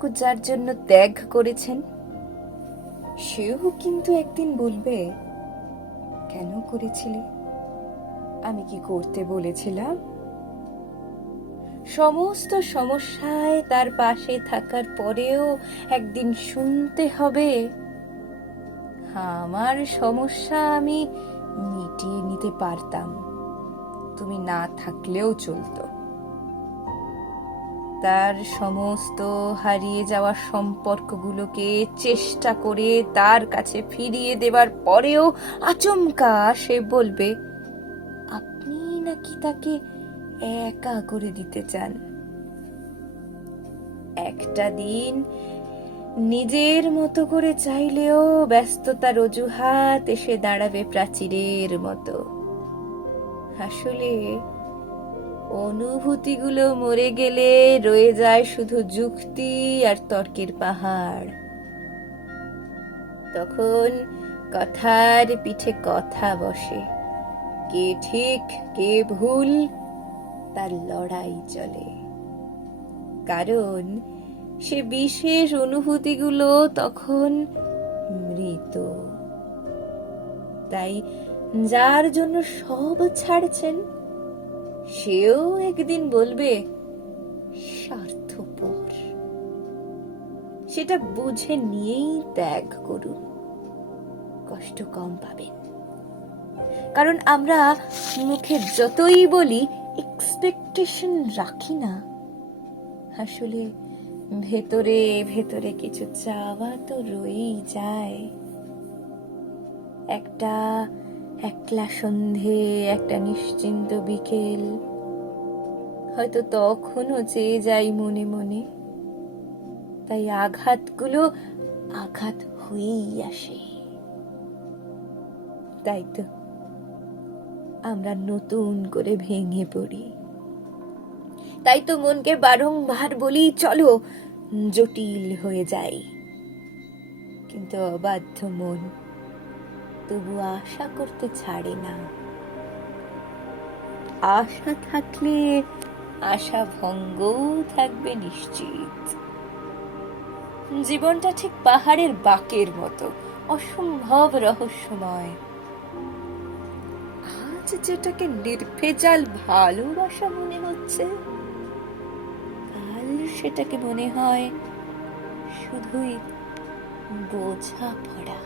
সবটুকু যার জন্য ত্যাগ করেছেন, সেও কিন্তু একদিন বলবে, কেন করেছিলে? আমি কি করতে বলেছিলাম? সমস্ত সমস্যায় তার পাশে থাকার পরেও একদিন শুনতে হবে, আমার সমস্যা আমি মিটিয়ে নিতে পারতাম, তুমি না থাকলেও চলতো। তার সমস্ত হারিয়ে যাওয়া সম্পর্কগুলোকে চেষ্টা করে তার কাছে ফিরিয়ে দেবার পরেও আচমকা সে বলবে, আপনি নাকি তাকে একা করে দিতে চান। একটা দিন নিজের মতো করে চাইলেও ব্যস্ততার অজুহাত এসে দাঁড়াবে প্রাচীরের মতো। আসলে অনুভূতিগুলো মরে গেলে রয়ে যায় শুধু যুক্তি আর তর্কের পাহাড়। তখন কথার পিঠে কথা বসে, কে ঠিক কে ভুল তার লড়াই চলে। কারণ সে বিশেষ অনুভূতিগুলো তখন মৃত। তাই যার জন্য সব ছাড়ছেন, সেও একদিন বলবে, স্বার্থপর। সেটা বুঝে নিয়েই ত্যাগ করুন, কষ্ট কম পাবেন। কারণ আমরা মুখে যতই বলি এক্সপেকটেশন রাখি না, আসলে ভেতরে ভেতরে কিছু চাওয়া তো রয়েই যায়। একটা একলা সন্ধে, একটা নিশ্চিন্ত বিকেল, হয়তো তখনও চেয়ে যাই মনে মনে। তাই আঘাতগুলো আঘাত হয়েই আসে। তাই তো আমরা নতুন করে ভেঙে পড়ি। তাই তো মনকে বারংবার বলি, চলো জটিল হয়ে যাই। কিন্তু অবাধ্য মন তবু আশা করতে ছাড়ে না। আশা থাকলে আশা ভঙ্গও থাকবে নিশ্চিত। জীবনটা ঠিক পাহাড়ের বাঁকের মতো, অসম্ভব রহস্যময়। আজ যেটাকে নির্ভেজাল ভালোবাসা মনে হচ্ছে, কাল সেটাকে মনে হয় শুধুই বোঝা পড়া।